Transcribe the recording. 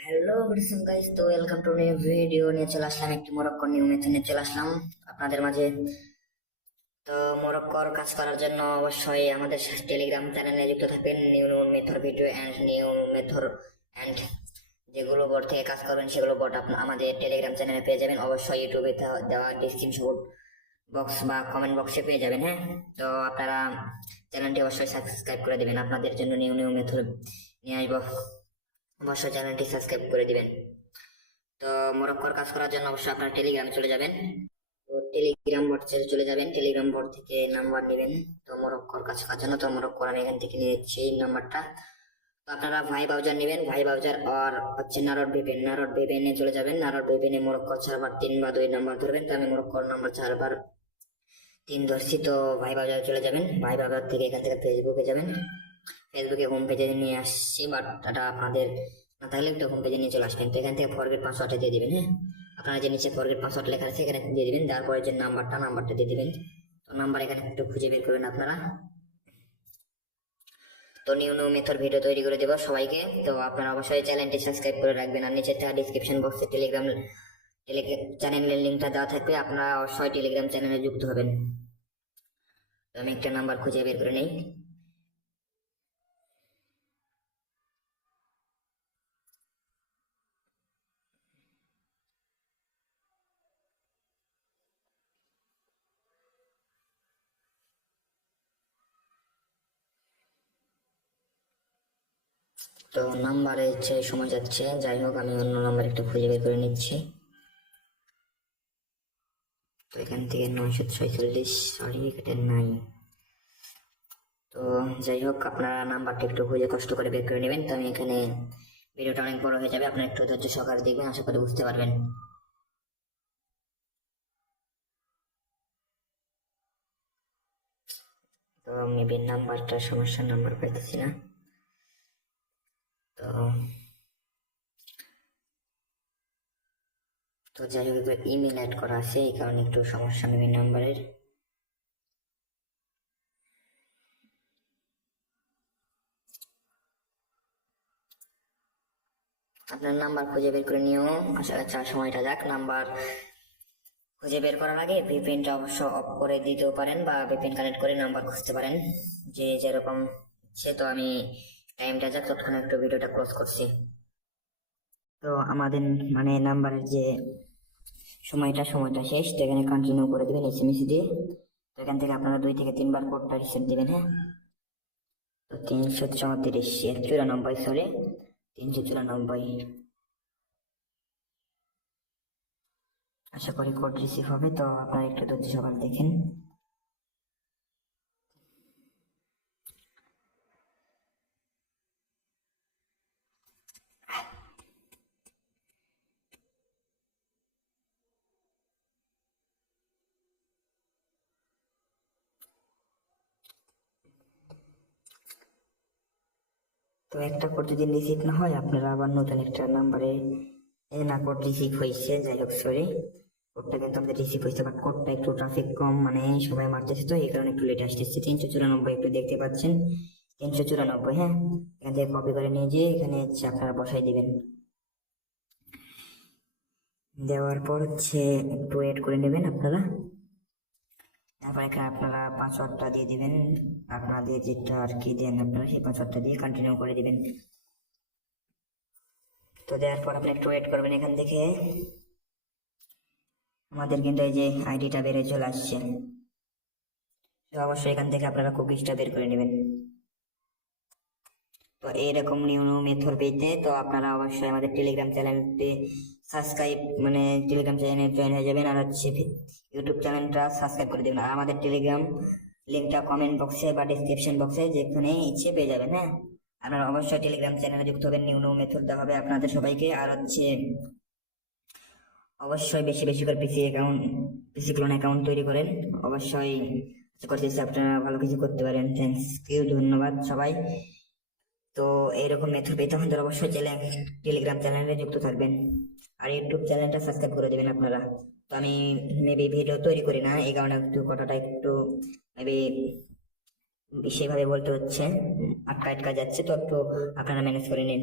Hello guys, তো welcome to new video নিয়ে চলে আসলাম। একটি মরক্কোর নিউ মেথড নিয়ে চলে আসলাম আপনাদের মাঝে। তো মরক্কোর কাজ করার জন্য অবশ্যই আমাদের টেলিগ্রাম চ্যানেলে যুক্ত থাকবেন। New new method video and new method and যেগুলো বোর্ড থেকে কাজ করবেন সেগুলো বোর্ড আমাদের টেলিগ্রাম চ্যানেলে পেয়ে যাবেন। অবশ্যই ইউটিউবে দেওয়া ডিসক্রিপশন বক্স বা কমেন্ট বক্সে পেয়ে যাবেন। হ্যাঁ, তো আপনারা চ্যানেলটি অবশ্যই সাবস্ক্রাইব করে দিবেন। আপনাদের জন্য নিউ নিউ মেথড নিয়ে আসবো, অবশ্যই চ্যানেলটি সাবস্ক্রাইব করে দিবেন। তো মরক্কোর কাজ করার জন্য অবশ্যই আপনারা টেলিগ্রামে চলে যাবেন। তো টেলিগ্রাম বোর্ড চলে যাবেন, টেলিগ্রাম বোর্ড থেকে নাম্বার নেবেন। তো মরক্কোর কাজ করার জন্য তো মরক্কোর আমি এখান থেকে নিয়েছি এই নাম্বারটা। তো আপনারা ভাই ব্রাউজার নেবেন, ভাই ব্রাউজার আর হচ্ছে নারড ভিপিএন এ চলে যাবেন। নারড ভিপিএন এ মরক্কোর সার্ভার 3 বা 2 নাম্বার ধরবেন। তো আমি মরক্কোর নাম্বার 4/3 ধরছি। তো ভাই ব্রাউজার চলে যাবেন, ভাই ব্রাউজার থেকে এখান থেকে ফেসবুকে যাবেন। ফেসবুকে হোম পেজে নিয়ে আসছি, বাট এটা আপনাদের না থাকলে একটু হোম পেজে নিয়ে চলে আসবেন। তো এখান থেকে ফরগেট পাসওয়ার্ডটা দিয়ে দিবেন। হ্যাঁ, আপনারা যে নিচে ফরগেট পাসওয়ার্ড লেখা আছে এখানে দিয়ে দিবেন। তারপরে যে নাম্বারটা দিয়ে দিবেন। তো নাম্বার এখানে একটু খুঁজে বের করবেন আপনারা। তো নিউ নিউ মেথড ভিডিও তৈরি করে দেবো সবাইকে। তো আপনারা অবশ্যই চ্যানেলটি সাবস্ক্রাইব করে রাখবেন। আর নিচে থাকা ডিসক্রিপশন বক্সে টেলিগ্রাম চ্যানেলের লিঙ্কটা দেওয়া থাকবে, আপনারা অবশ্যই টেলিগ্রাম চ্যানেলে যুক্ত হবেন। তো আমি একটা নাম্বার খুঁজে বের করে নেই। তো নাম্বারে হচ্ছে সময় যাচ্ছে, যাই হোক আমি অন্য নাম্বার একটু খুঁজে বের করে নিচ্ছি। তো এখান থেকে 946, সরি এটা নাই। তো যাই হোক আপনারা নাম্বারটা একটু খুঁজে কষ্ট করে বের করে নেবেন। তো আমি এখানে ভিডিওটা অনেক বড় হয়ে যাবে, আপনারা একটু ধৈর্য সহকারে দেখবেন, আশা করি বুঝতে পারবেন। তো মেবি নাম্বারটা সমস্যার নাম্বার পাইতেছি না। তো তো যাই হোক ইমেল অ্যাড করা আছে, এই কারণে একটু সমস্যা মেবি নাম্বারের। আপনার নাম্বার খুঁজে বের করে নিও। আচ্ছা সময়টা যাক। নাম্বার খুঁজে বের করার আগে ভিপিএনটা অবশ্য অফ করে দিতেও পারেন বা ভিপিএন কানেক্ট করে নাম্বার খুঁজতে পারেন, যে যেরকম ইচ্ছে। তো আমি টাইমটা যাক ততক্ষণ একটু ভিডিওটা ক্লোজ করছি। তো আমাদের মানে নাম্বারের যে সময়টা শেষ। তো এখানে কন্টিনিউ করে দিবেন এসএমএস দিয়ে। তো এখান থেকে আপনারা 2 থেকে 3 বার কোডটা রিসেট দিবেন। হ্যাঁ, তো 394, সরি 394। আশা করি কোড রিসিভ হবে। তো আপনারা একটু ধৈর্য সকাল দেখেন। তো একটা কোড যদি রিসিভ না হয় আপনারা আবার নতুন একটা নাম্বারে না কোড রিসিভ হয়েছে, যাই হোক সরি, কোডটা কিন্তু আমাদের রিসিভ হয়েছে, বাট কোডটা একটু ট্রাফিক কম মানে সবাই মারতেছে, তো এই কারণে একটু লেট আসতেছে। 394 একটু দেখতে পাচ্ছেন, 394। হ্যাঁ, এখান থেকে কপি করে নিয়ে যেয়ে এখানে হচ্ছে আপনারা বসাই দিবেন। দেওয়ার পর হচ্ছে একটু ওয়েট করে নেবেন আপনারা। তারপর এখানে আপনারা পাসওয়ার্ডটা দিয়ে দিবেন, আপনাদের যেটা আর কি দেন আপনারা সেই পাসওয়ার্ডটা দিয়ে কন্টিনিউ করে দিবেন। তো দেওয়ার পর আপনি একটু ওয়েট করবেন। এখান থেকে আমাদের কিন্তু এই যে আইডিটা বেড়ে চলে আসছে। তো অবশ্যই এখান থেকে আপনারা কুকিজটা বের করে নেবেন। তো এইরকম নিউ নিউ মেথড পেতে তো আপনারা অবশ্যই আমাদের টেলিগ্রাম চ্যানেলটি সাবস্ক্রাইব মানে টেলিগ্রাম চ্যানেলে জয়েন হয়ে যাবেন। আর হচ্ছে ইউটিউব চ্যানেলটা সাবস্ক্রাইব করে দেবেন। আর আমাদের টেলিগ্রাম লিঙ্কটা কমেন্ট বক্সে বা ডিসক্রিপশন বক্সে যেখানে ইচ্ছে পেয়ে যাবেন। হ্যাঁ, আপনারা অবশ্যই টেলিগ্রাম চ্যানেলে যুক্ত হবেন। নিউ নিউ মেথড দেওয়া হবে আপনাদের সবাইকে। আর হচ্ছে অবশ্যই বেশি বেশি করে পিসি ক্লোন অ্যাকাউন্ট তৈরি করেন। অবশ্যই আশা করতেছি আপনারা ভালো কিছু করতে পারেন। থ্যাংকস ইউ, ধন্যবাদ সবাই। তো এইরকম মেথড পেতে আমাদের অবশ্যই টেলিগ্রাম চ্যানেলে যুক্ত থাকবেন। আর ইউটিউব চ্যানেলটা সাবস্ক্রাইব করে দেবেন আপনারা। তো আমি মেবি ভিডিও তৈরি করি না, এই কারণে একটু কথাটা একটু মেবি সেভাবে বলতে হচ্ছে, আটকা আটকা যাচ্ছে, তো একটু আপনারা ম্যানেজ করে নিন।